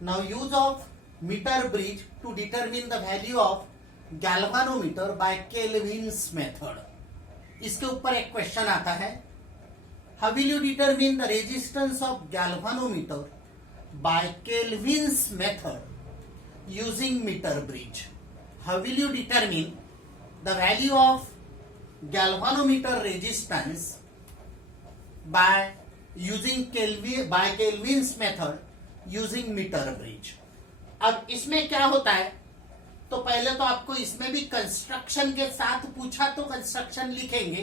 Now use of meter bridge to determine the value of galvanometer by Kelvin's method. इसके ऊपर एक question आता है, how will you determine the resistance of galvanometer by Kelvin's method using meter bridge? How will you determine the value of galvanometer resistance by Kelvin's method using meter bridge? अब इसमें क्या होता है, तो पहले तो आपको इसमें भी कंस्ट्रक्शन के साथ पूछा तो कंस्ट्रक्शन लिखेंगे,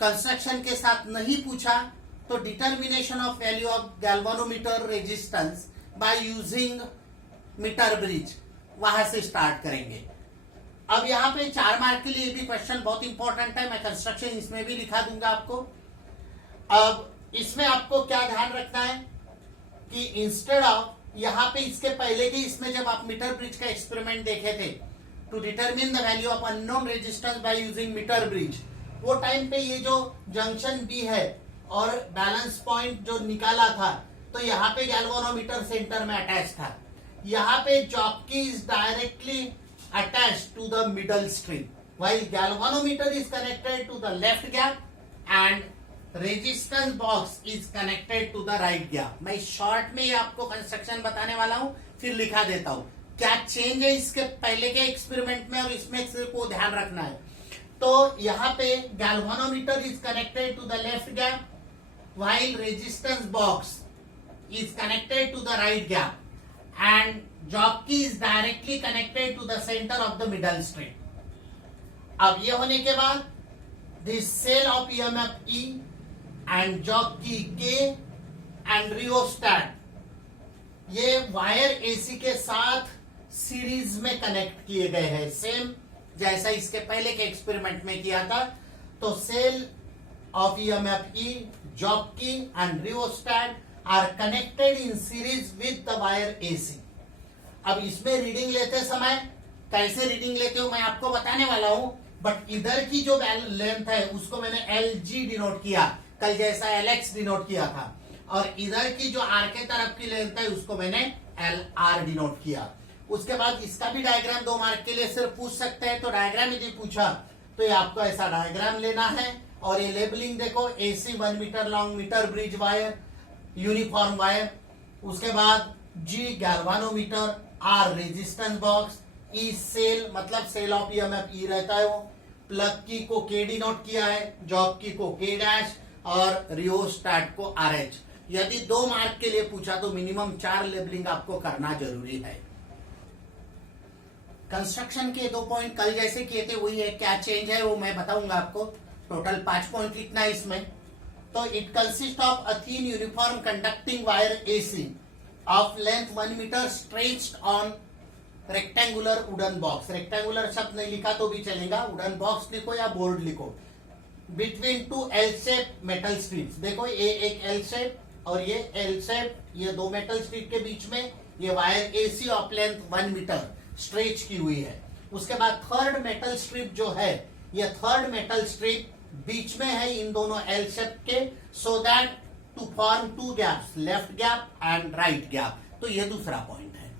कंस्ट्रक्शन के साथ नहीं पूछा तो determination of value of galvanometer resistance by using metre bridge, वहां से स्टार्ट करेंगे. अब यहाँ पे 4 मार्क के लिए भी क्वेश्चन बहुत इंपॉर्टेंट है, मैं कंस्ट्रक्शन इसमें भी लिखा दूंगा आपको. अब इसमें आपको क्या ध्यान रखना है कि इंस्टेड ऑफ यहाँ पे इसके पहले के इसमें जब आप मीटर ब्रिज का एक्सपेरिमेंट देखे थे, to determine the value of unknown resistance by using metre bridge, वो टाइम पे ये जो जंक्शन बी है और बैलेंस पॉइंट जो निकाला था, तो यहाँ पे गैल्वानोमीटर सेंटर में अटैच था. यहाँ पे jockey is directly attached to the middle string, while galvanometer is connected to the left gap and resistance box is connected to the right gap. मैं शॉर्ट में आपको कंस्ट्रक्शन बताने वाला हूं, फिर लिखा देता हूं क्या चेंज है इसके पहले के एक्सपेरिमेंट में और इसमें सिर्फ को ध्यान रखना है. तो यहाँ पे galvanometer is connected to the left gap while resistance box is connected to the right gap and jockey is directly connected to the centre of the middle string. अब ये होने के बाद this cell of EMF E and jockey के and rheostat, ये wire AC के साथ series में कनेक्ट किए गए हैं, सेम जैसा इसके पहले के एक्सपेरिमेंट में किया था. तो cell of EMF E, jockey and rheostat are connected in series with the wire AC. अब इसमें रीडिंग लेते समय कैसे रीडिंग लेते हो मैं आपको बताने वाला हूं, बट इधर की जो लेंथ है उसको मैंने एल जी डिनोट किया, कल जैसा एल एक्स डिनोट किया था, और इधर की जो आर के तरफ की लेंथ है उसको मैंने एल आर डिनोट किया. उसके बाद इसका भी डायग्राम 2 मार्क के लिए सिर्फ पूछ सकते हैं, तो डायग्राम यदि पूछा तो ये आपको ऐसा डायग्राम लेना है. और ये लेबलिंग देखो, AC 1 metre long metre bridge wire, uniform wire. उसके बाद G galvanometer, R resistance box, E cell मतलब सेल ऑफ ईएमएफ ई रहता है वो, प्लग की को के डिनोट किया है, जॉब की को के डैश और रियोस्टैट को आर एच. यदि 2 मार्क के लिए पूछा तो मिनिमम 4 लेबलिंग आपको करना जरूरी है. कंस्ट्रक्शन के 2 पॉइंट कल जैसे किए थे वही है, क्या चेंज है वो मैं बताऊंगा आपको. टोटल 5 पॉइंट लिखना है इसमें. तो it consist of a thin uniform conducting wire AC of length 1 metre stretched on rectangular wooden box. Rectangular शब्द नहीं लिखा तो भी चलेगा, वुडन बॉक्स लिखो या बोर्ड लिखो. Between 2 L shape metal strips, देखो ये एक एल शेप और ये एल शेप, ये 2 मेटल स्ट्रिप के बीच में ये wire AC of length 1 metre stretch की हुई है. उसके बाद थर्ड मेटल स्ट्रिप जो है, ये थर्ड मेटल स्ट्रिप बीच में है इन दोनों एल शेप के, so that to form 2 gaps, left gap and right gap. तो ये दूसरा पॉइंट है.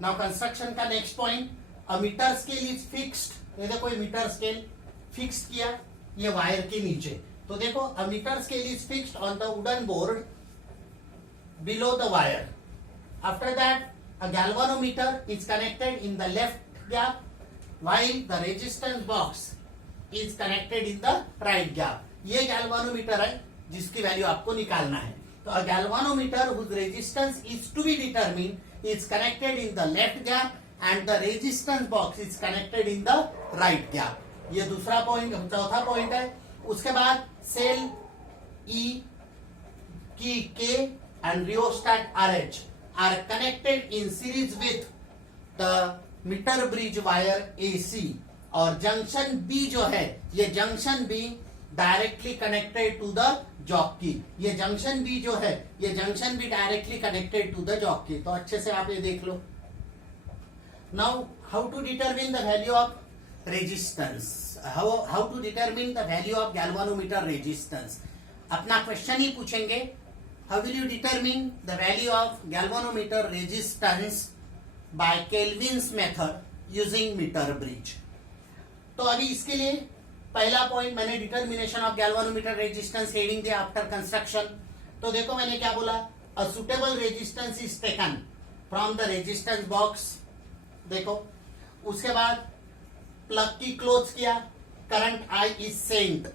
नाउ कंस्ट्रक्शन का next point, a metre scale is fixed. ये देखो मीटर स्केल फिक्स किया ये वायर के नीचे. तो देखो a metre scale is fixed on the wooden board below the wire. After that a galvanometer is connected in the left gap while the resistance box is connected in the right gap. ये galvanometer है जिसकी value आपको निकालना है. तो a galvanometer whose resistance is to be determined is connected in the left gap and the resistance box is connected in the right gap. ये दूसरा point, चौथा पॉइंट है. उसके बाद सेल ई की के and rheostat R H are connected in series with the meter bridge wire AC. और junction B जो है, ये junction B directly connected to the jockey. ये जंक्शन बी जो है, ये junction B directly connected to the jockey. तो अच्छे से आप ये देख लो. Now how to determine the value of resistance, how to determine the value of galvanometer resistance. अपना क्वेश्चन ही पूछेंगे, how will you determine the value of galvanometer resistance by Kelvin's method using meter bridge? तो अभी इसके लिए पहला point मैंने determination of galvanometer resistance heading दिया आफ्टर कंस्ट्रक्शन। तो देखो मैंने क्या बोला, a suitable resistance is taken from the resistance box. देखो उसके बाद प्लग की क्लोज किया, current I is sent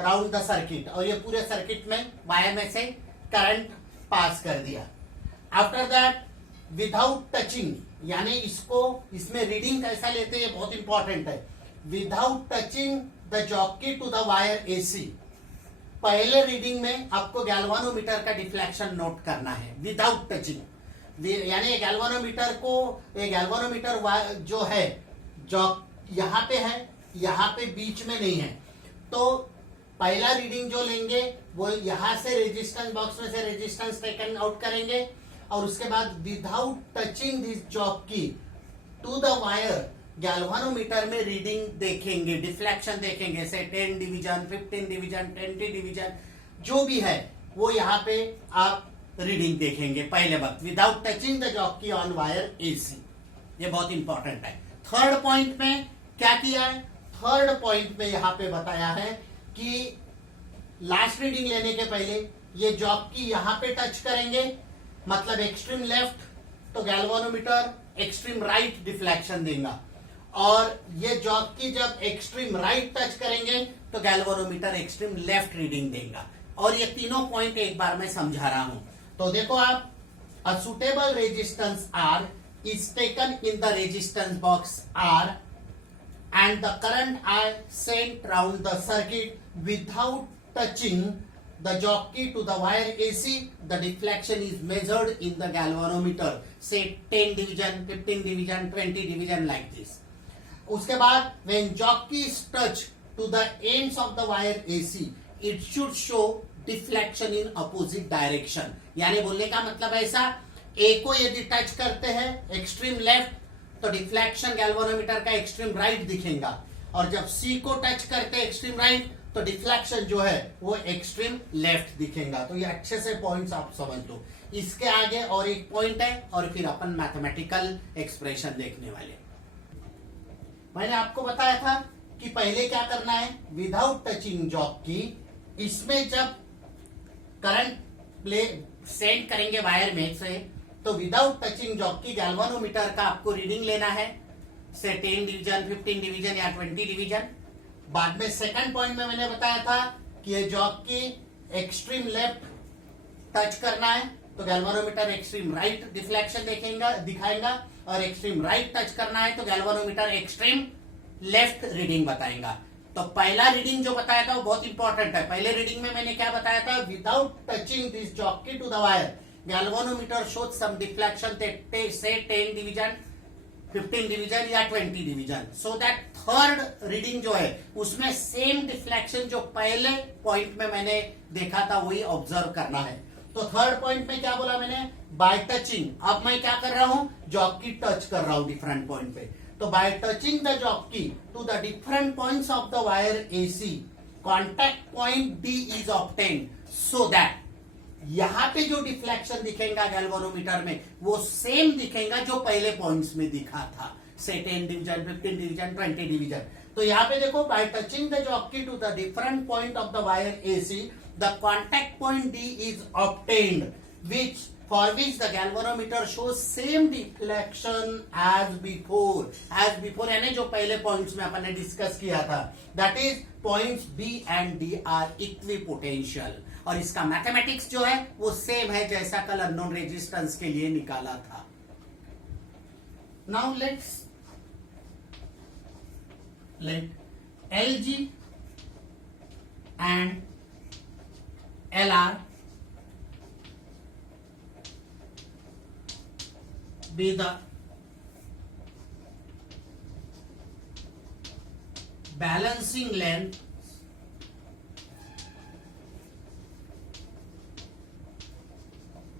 round the circuit, और ये पूरे सर्किट में वायर में से करंट पास कर दिया। आफ्टर दैट विदाउट टचिंग, यानी इसमें रीडिंग कैसा लेते हैं बहुत इंपॉर्टेंट है, without touching the jockey to the wire AC. पहले रीडिंग में आपको गैल्वानोमीटर का डिफ्लेक्शन नोट करना है विदाउट टचिंग, यानी गैल्वानोमीटर जो है यहाँ पे है, यहाँ पे बीच में नहीं है। तो पहला रीडिंग जो लेंगे वो यहां से रेजिस्टेंस बॉक्स में से रेजिस्टेंस टेकन आउट करेंगे, और उसके बाद without touching this jockey to the wire galvanometer में रीडिंग देखेंगे, डिफ्लेक्शन देखेंगे, से 10 डिवीजन, 15 डिवीजन, 20 डिवीजन जो भी है वो यहाँ पे आप रीडिंग देखेंगे पहले वक्त, without touching the jockey on wire AC. ये बहुत इंपॉर्टेंट है। थर्ड पॉइंट में क्या किया है, थर्ड पॉइंट में यहाँ पे बताया है कि लास्ट रीडिंग लेने के पहले ये जॉकी यहाँ पे टच करेंगे, मतलब एक्सट्रीम लेफ्ट, तो गैल्वानोमीटर एक्सट्रीम राइट डिफ्लेक्शन देगा, और ये जॉकी जब एक्सट्रीम राइट टच करेंगे तो गैल्वानोमीटर एक्सट्रीम लेफ्ट रीडिंग देगा। और ये तीनों पॉइंट एक बार मैं समझा रहा हूं। तो देखो आप, a suitable resistance R is taken in the resistance box R and the current I sent round the circuit without touching the jockey to the wire AC. The deflection is measured in the galvanometer, say 10 division, 15 division, 20 division like this. उसके बाद when jockey is touched to the ends of the wire AC, it should show deflection in opposite direction. यानी बोलने का मतलब ऐसा, A को यदि touch करते हैं एक्सट्रीम लेफ्ट तो डिफ्लेक्शन गैल्वानोमीटर का एक्सट्रीम राइट दिखेगा, और जब सी को टच करते एक्सट्रीम राइट तो डिफ्लेक्शन जो है वो एक्सट्रीम लेफ्ट दिखेगा। तो ये अच्छे से पॉइंट्स आप समझ लो। इसके आगे और एक पॉइंट है, और फिर अपन मैथमेटिकल एक्सप्रेशन देखने वाले। मैंने आपको बताया था कि पहले क्या करना है, विदाउट टचिंग जॉकी, इसमें जब करंट प्ले सेंड करेंगे वायर में से, तो विदाउट टचिंग जॉकी गैल्वानोमीटर का आपको रीडिंग लेना है, से 10 डिवीजन, 15 डिवीजन या 20 डिवीजन। बाद में सेकंड पॉइंट में मैंने बताया था कि ये जॉकी एक्सट्रीम लेफ्ट टच करना है तो गैल्वानोमीटर एक्सट्रीम राइट डिफ्लेक्शन दिखाएगा, और एक्सट्रीम राइट टच करना है तो गैल्वानोमीटर एक्सट्रीम लेफ्ट रीडिंग बताएगा। तो पहला रीडिंग जो बताया था वो बहुत इंपॉर्टेंट है। पहले रीडिंग में मैंने क्या बताया था, without touching this jockey to the wire galvanometer shows some deflection, say 10 division, 15 division या 20 division. So that third reading जो है उसमें सेम डिफ्लेक्शन जो पहले पॉइंट में मैंने देखा था वही ऑब्जर्व करना है। तो थर्ड पॉइंट में क्या बोला मैंने, बाय टचिंग। अब मैं क्या कर रहा हूं, जॉकी टच कर रहा हूं डिफरेंट पॉइंट पे। तो by touching the jockey to the different points of the wire AC, contact point D is obtained, so that यहां पे जो डिफ्लेक्शन दिखेगा गैल्वानोमीटर में वो सेम दिखेगा जो पहले पॉइंट्स में दिखा था, से 10 डिवीजन, 15 डिवीजन, 20 डिवीजन। तो यहाँ पे देखो, by touching the jockey to the different point of the wire AC, the contact point D is obtained, which for which the galvanometer shows same deflection as before यानी जो पहले points में अपन ने discuss किया था, that is points B and D are equipotential. और इसका mathematics जो है वो सेम है जैसा कल अननोन रेजिस्टेंस के लिए निकाला था। Now let LG and LR be the balancing length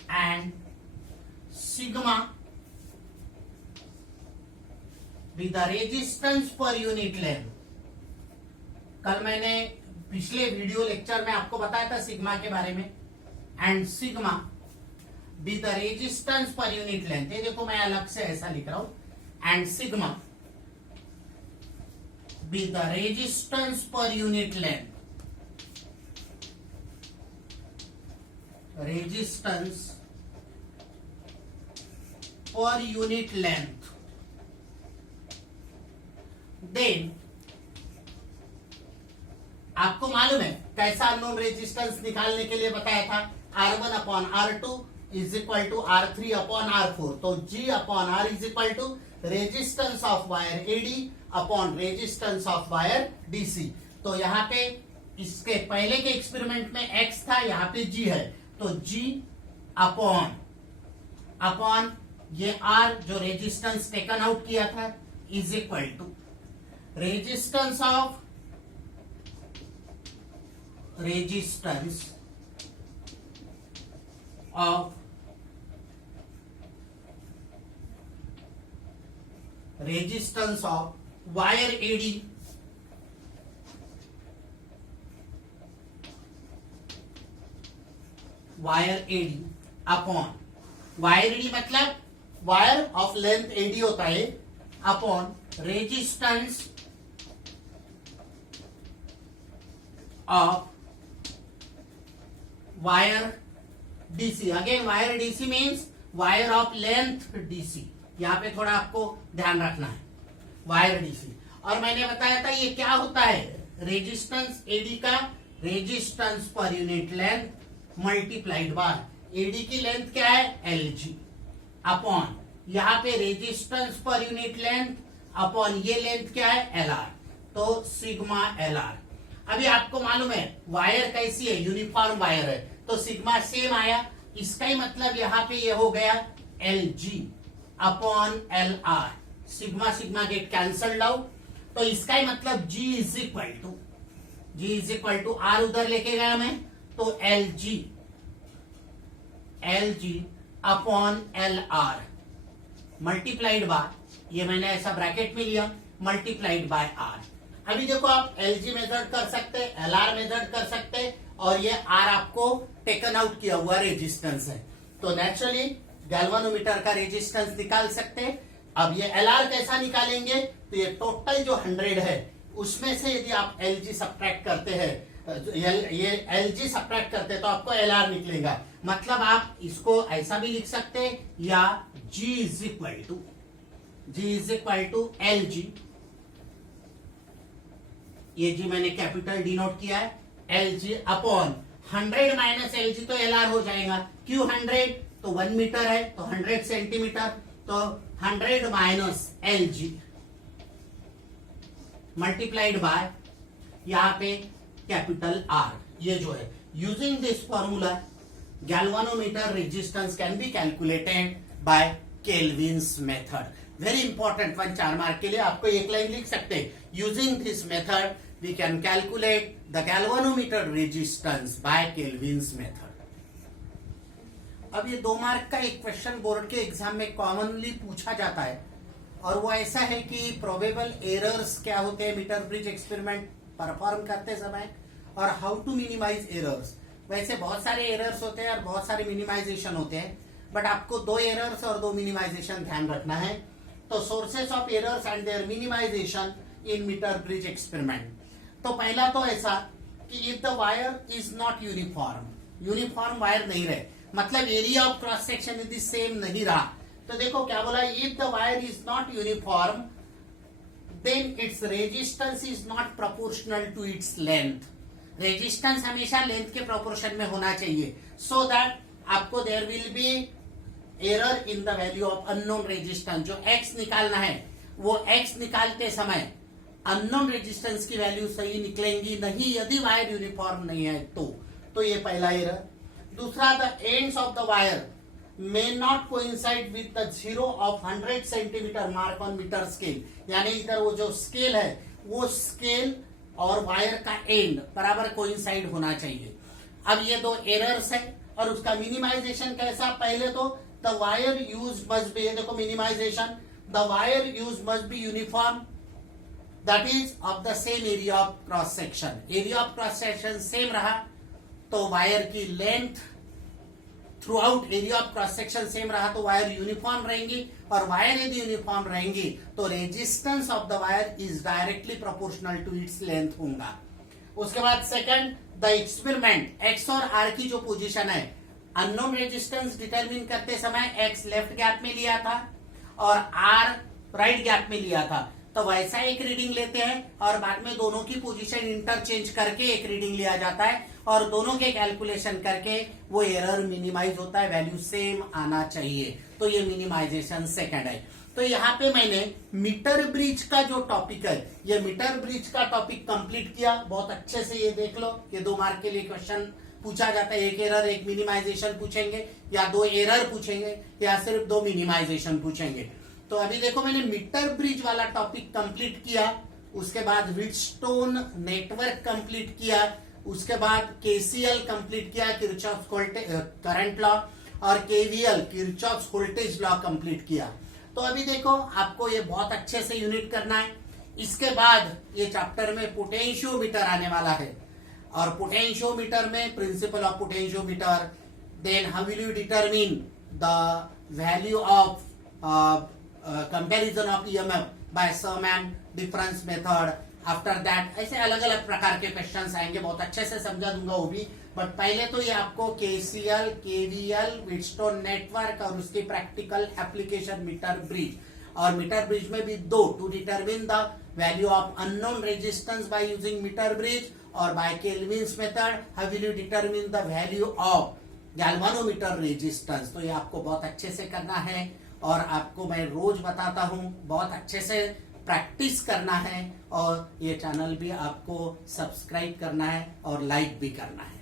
and sigma be the resistance per unit length। कल मैंने पिछले वीडियो लेक्चर में आपको बताया था सिग्मा के बारे में। And sigma be the resistance per unit length. ये देखो मैं अलग से ऐसा लिख रहा हूं, and sigma be the resistance per unit length, resistance per unit length, then आपको मालूम है कैसा अननोन रेजिस्टेंस निकालने के लिए बताया था, R1 upon R2 is equal to R3 upon R4। तो G अपॉन R is equal to resistance of wire AD upon resistance of wire DC। तो यहाँ पे इसके पहले के एक्सपेरिमेंट में X था, यहाँ पे G है, तो G अपॉन ये R जो रेजिस्टेंस टेकन आउट किया था is equal to resistance of wire AD upon wire AD मतलब वायर ऑफ लेंथ AD होता है, upon resistance of wire DC। Again wire DC means wire of length DC। यहां पे थोड़ा आपको ध्यान रखना है, वायर DC। और मैंने बताया था ये क्या होता है, रेजिस्टेंस AD का resistance per unit length multiplied by AD की लेंथ क्या है LG, अपॉन यहां पे resistance per unit length upon ये लेंथ क्या है LR, तो सिग्मा LR। अभी आपको मालूम है वायर कैसी है, यूनिफॉर्म वायर है, तो सिग्मा सेम आया, इसका ही मतलब यहाँ पे ये हो गया LG upon LR, sigma sigma get cancelled out, तो इसका ही मतलब G is equal to R उधर लेके गया मैं, तो LG upon LR multiplied by, ये मैंने ऐसा ब्रैकेट में लिया, मल्टीप्लाइड बाय R। अभी देखो आप LG मेथड कर सकते हैं, LR मेथड कर सकते हैं, और ये R आपको टेकन आउट किया हुआ रेजिस्टेंस है, तो नेचुरली गैल्वेनोमीटर का रेजिस्टेंस निकाल सकते हैं। अब ये LR कैसा निकालेंगे, तो ये टोटल जो 100 है उसमें से यदि आप LG सब्ट्रैक्ट करते हैं, ये LG सब्ट्रैक्ट करते हैं तो आपको LR निकलेगा। मतलब आप इसको ऐसा भी लिख सकते हैं, या G is equal to LG, ये जी मैंने कैपिटल डिनोट किया है, LG अपॉन 100 माइनस LG तो LR हो जाएगा। क्यों 100, तो 1 मीटर है तो 100 सेंटीमीटर, तो 100 माइनस LG मल्टीप्लाइड बाय यहां पे कैपिटल R, ये जो है। Using this formula galvanometer resistance can be calculated by Kelvin's method. Very important 1-4 mark के लिए आपको एक लाइन लिख सकते हैं, using this method we can calculate the galvanometer resistance by Kelvin's method। अब ये 2 मार्क का एक क्वेश्चन बोर्ड के एग्जाम में कॉमनली पूछा जाता है, और वो ऐसा है कि प्रोबेबल एरर्स क्या होते हैं मीटर ब्रिज एक्सपेरिमेंट परफॉर्म करते समय, और हाउ टू मिनिमाइज एरर्स। वैसे बहुत सारे एरर्स होते हैं और बहुत सारे मिनिमाइजेशन होते हैं, बट आपको 2 एरर्स और 2 मिनिमाइजेशन ध्यान रखना है। तो sources of errors and their minimisation in metre bridge experiment. तो पहला तो ऐसा कि if the wire is not uniform wire नहीं रहे, मतलब एरिया ऑफ क्रॉस सेक्शन यदि सेम नहीं रहा, तो देखो क्या बोला, if the wire is not uniform then its resistance is not proportional to its length. Resistance हमेशा लेंथ के प्रोपोर्शन में होना चाहिए, सो दैट आपको there will B error in the value of unknown resistance. जो x निकालना है वो x निकालते समय अननोन रेजिस्टेंस की वैल्यू सही निकलेंगी नहीं यदि वायर यूनिफॉर्म नहीं है तो ये पहला एरर। दूसरा, the ends of the wire may not coincide with the 0 of 100 centimetre mark on metre scale, यानी इधर वो जो स्केल है वो स्केल और वायर का एंड बराबर कोइंसाइड होना चाहिए। अब ये 2 एरर्स है, और उसका मिनिमाइजेशन कैसा, पहले तो the wire use must be, देखो minimization, the wire use must be uniform, that is of the same area of cross section. Area of cross section same रहा तो वायर की length throughout area of cross section same रहा तो wire uniform रहेंगी, और wire यदि uniform रहेंगी तो resistance of the wire is directly proportional to its length होगा। उसके बाद सेकंड, द एक्सपेरिमेंट, एक्स और आर की जो पोजीशन है, अननोन रेजिस्टेंस डिटरमिन करते समय एक्स लेफ्ट गैप में लिया था और आर राइट गैप में लिया था, तो वैसा एक रीडिंग लेते हैं और बाद में दोनों की पोजीशन इंटरचेंज करके एक रीडिंग लिया जाता है और दोनों के कैलकुलेशन करके वो एरर मिनिमाइज होता है, वैल्यू सेम आना चाहिए, तो ये मिनिमाइजेशन सेकंड है। तो यहाँ पे मैंने मीटर ब्रिज का जो टॉपिक है, ये मीटर ब्रिज का टॉपिक कंप्लीट किया बहुत अच्छे से। ये देख लो, ये 2 मार्क के लिए क्वेश्चन पूछा जाता है, एक एरर एक मिनिमाइजेशन पूछेंगे, या 2 एरर पूछेंगे, या सिर्फ 2 मिनिमाइजेशन पूछेंगे। तो अभी देखो मैंने मीटर ब्रिज वाला टॉपिक कंप्लीट किया, उसके बाद व्हीटस्टोन नेटवर्क कंप्लीट किया, उसके बाद केसीएल कंप्लीट किया, किरचॉफ करंट लॉ, और KVL Kirchhoff voltage law complete किया। तो अभी देखो आपको ये बहुत अच्छे से यूनिट करना है। इसके बाद ये चैप्टर में पोटेंशियोमीटर आने वाला है, और पोटेंशियोमीटर में principle of potentiometer, then how will you determine the value of comparison of EMF by sum and difference method. After that ऐसे अलग अलग प्रकार के क्वेश्चंस आएंगे, बहुत अच्छे से समझा दूंगा वो भी। बट पहले तो ये आपको केसीएल, केवीएल, व्हीटस्टोन नेटवर्क और उसकी प्रैक्टिकल एप्लीकेशन मीटर ब्रिज, और मीटर ब्रिज में भी 2, to determine the value of unknown resistance by using metre bridge, और by Kelvin's method how will you determine the value of galvanometer resistance. तो ये आपको बहुत अच्छे से करना है, और आपको मैं रोज बताता हूं, बहुत अच्छे से प्रैक्टिस करना है, और ये चैनल भी आपको सब्सक्राइब करना है और लाइक भी करना है।